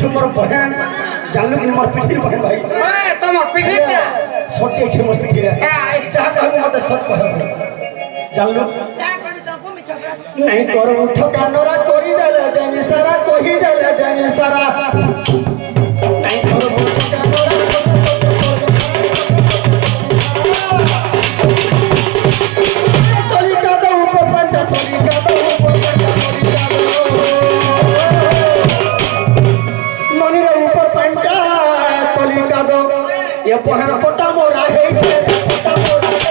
छे मोर बहन जानलु कि मोर पिठी बहन भाई ए तमर पिठी के सोटे छे मोर पिठी रे जा कहबो मते सत कहबो जानलु जा कहि तो को मिठा नहीं करो ठकानोरा करी देले देमी सारा कहि देले देमी सारा नहीं करो ठकानोरा तोली का दो ऊपर पंटा तोली का दो ऊपर पंटा तोली का दो मनी रे ऊपर पंटा तोली का दो ये पहर पोटा मोरा है छे पोटा मोरा है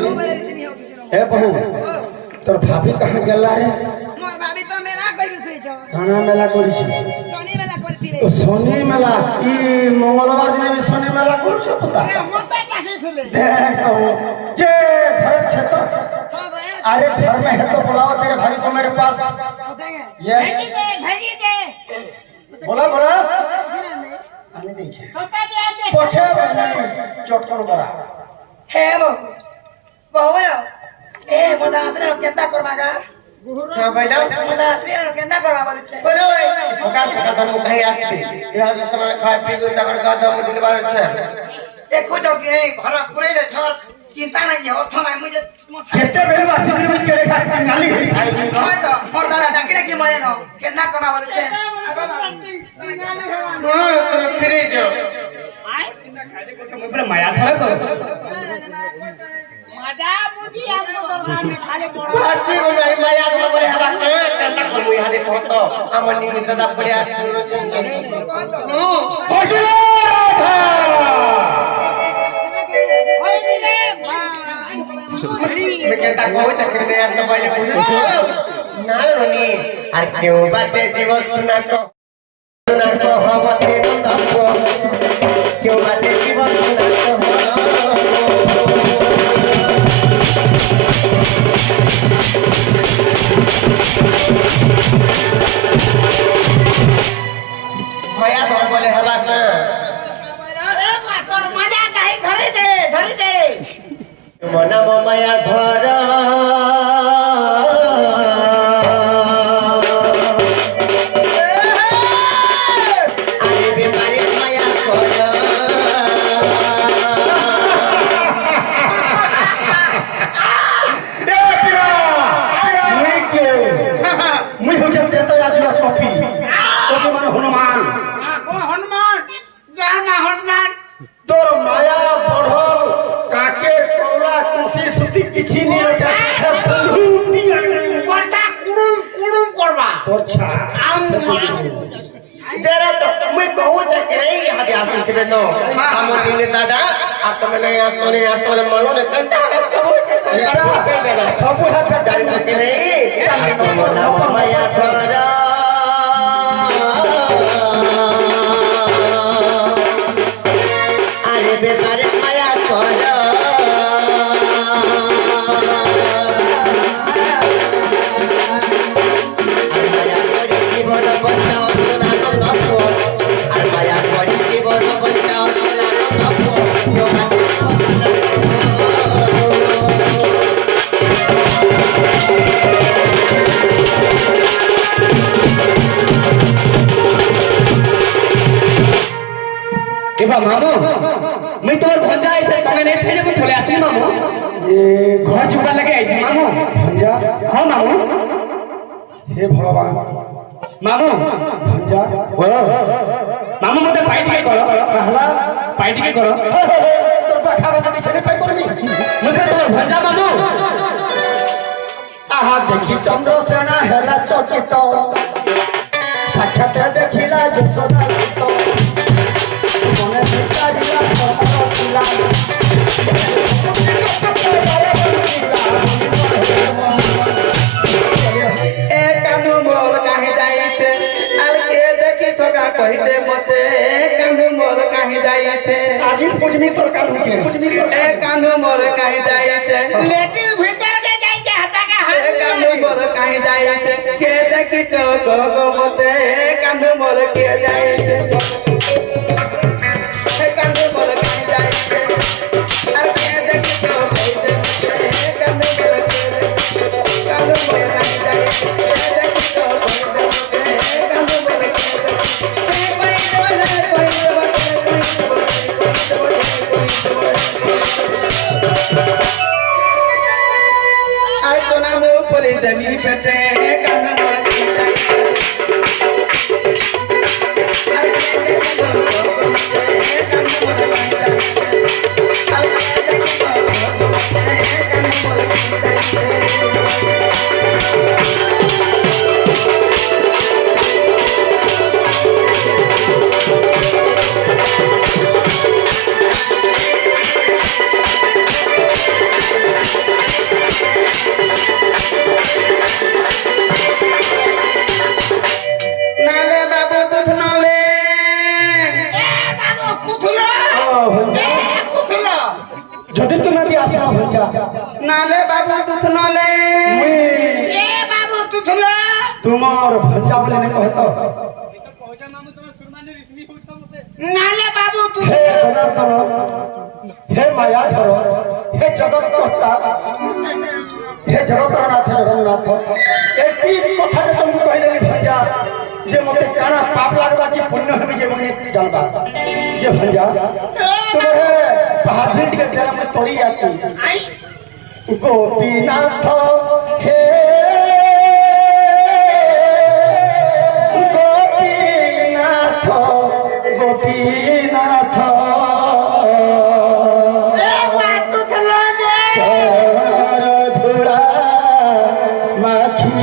ए बहन तोर भाभी कहां गेला रे मोर भाभी तो मेला करि छै छ खाना मेला करी छी शनि मेला करथिले तो शनि मेला ई मंगलवार दिन भी शनि मेला करू छ पता मते कासे थिले देखो जे घर छे तो हां गया अरे घर में है तो बुलाओ तेरे भाई को मेरे पास होतेंगे यस भेजी दे बोला बोला नहीं आने दे छे होता भी आसे पछे चटकन बरा हे वो बहुरो ए मदासरे केता करबागा हां बैठो मदासरे केता करबा बोले छे बोलो सकाल सकाल तन मुखै आसबे इहा जो समय खाय पी गो तकर गादा में दिलबार छे देखो जो कि घर पुरे दे छोर चिंता नहीं के होथ नहीं मुझे केते बेलु आसी में केरे खा नाली है साइड में होय तो मोर दादा डाकड़े की मरे न केता करबा बोले छे हां फिरे जो ऊपर माया था तो मजा बुझी हमको दरबार में खाली बड़ आसी गो नहीं माया तो बड़े हवा के केता करबो इहा देखो तो हमनी नि दादा बड़े आसी होगे मैं कहता कोई तकलीफ नहीं है सब पहले पूछो ना रोनी अरे क्यों बातें दिवस सुना को हम तेरे दबो क्यों बातें दिवस सुना को माया तो बोले हवा ना अरे मातर मजा काहे धरी दे मना माया धर अरे बीमारी माया कर देखना मुई हो जब तो आज कॉफी कॉफी माने हनुमान हनुमान जाना हनुमान तोर माया बढ़ल काकेर कल्ला कुसी सुती किछि नहीं होता है बहुती वर्षा कुडुम करबा अच्छा जरा तो मैं कहूँ जा के नहीं यहाँ पे आसन के बेनो हम नीले दादा आप तो मैंने आसोने मालूम है कंटा है सब के सही देना सब है जारी तो के नहीं तो नाम माया धरा अरे बेचारे माया धरा मामू मैं तो भंजा ऐसे तुम्हें नहीं थे जब ठोले आसी मामू ये घर चुका लगे ऐसे मामू भंजा हां मामू हे भगवान मामू भंजा बोलो मामू मते पाई टिके करो कहला पाई टिके करो तो बखा बता छने पाई करबी मते तो भंजा मामू आहा ଆଖି ଚନ୍ଦ୍ରସେନା ହେଲା ଚକିତ ସାକ୍ଷାତ ଦେଖିଲା ଯଶୋଦା ସୀତ ମନେ ଭିକାରିଲା ତମର ପିଲା ए कांदू मोल काहे जाइते अरे के देखी तो का कहते मते कांदू मोल काहे जाइते আজি পুজমি তোর কাঁধ কে ए कांदू मोल काहे जाइते लेटिन भीतर के जाइते हता का ए कांदू मोल काहे जाइते के देखी तो को मते कांदू मोल के जाइते ए कांदू मोल काहे जाइते अरे के देखी तो कहते मते कांदू मोल के कांदू मोल काहे जाइते के देखी तो कहते मते कांदू मोल के आई तो ना मुंह पले दमी पेटे कांदू मोल के नाले बाबू कुछ नाले ए बाबू कुथलो ए कुथलो যদি তুমি বি আসা হঞ্জা नाले बाबू कुछ नाले ए बाबू कुथलो তোমার ভঞ্জা বলে নে কহত नाले बाबू तू হে জনার্দন হে মায়াধর হে জগৎ কর্তা হে জগতনাথ জগন্নাথ এটি কথা যে তুমি কইলে ভঞ্জা যে মতে কানা পাপ লাগবা কি পুণ্য হবে যে মনে জানবা যে ভঞ্জা তোমার বাহাদুর টিকে দেলা মে তড়ি আতি आई গোপীনাথ হে গোপীনাথ গোপীনাথ ए बात कुथलो रे চর ধুলা মাখি